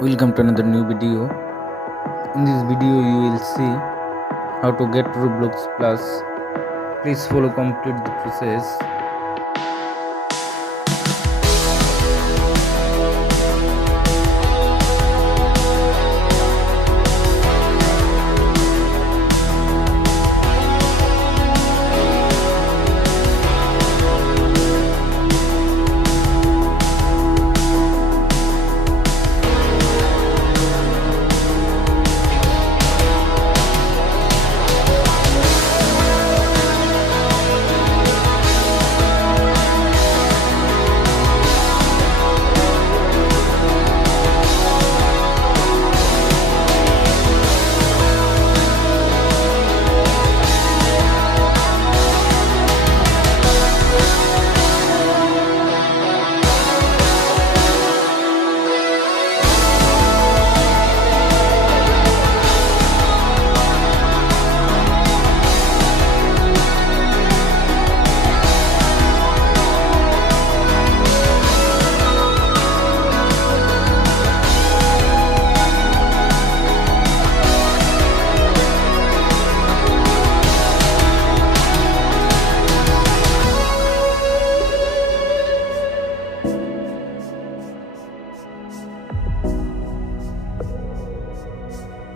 Welcome to another new video. In this video you will see how to get Roblox Plus. Please follow complete the process.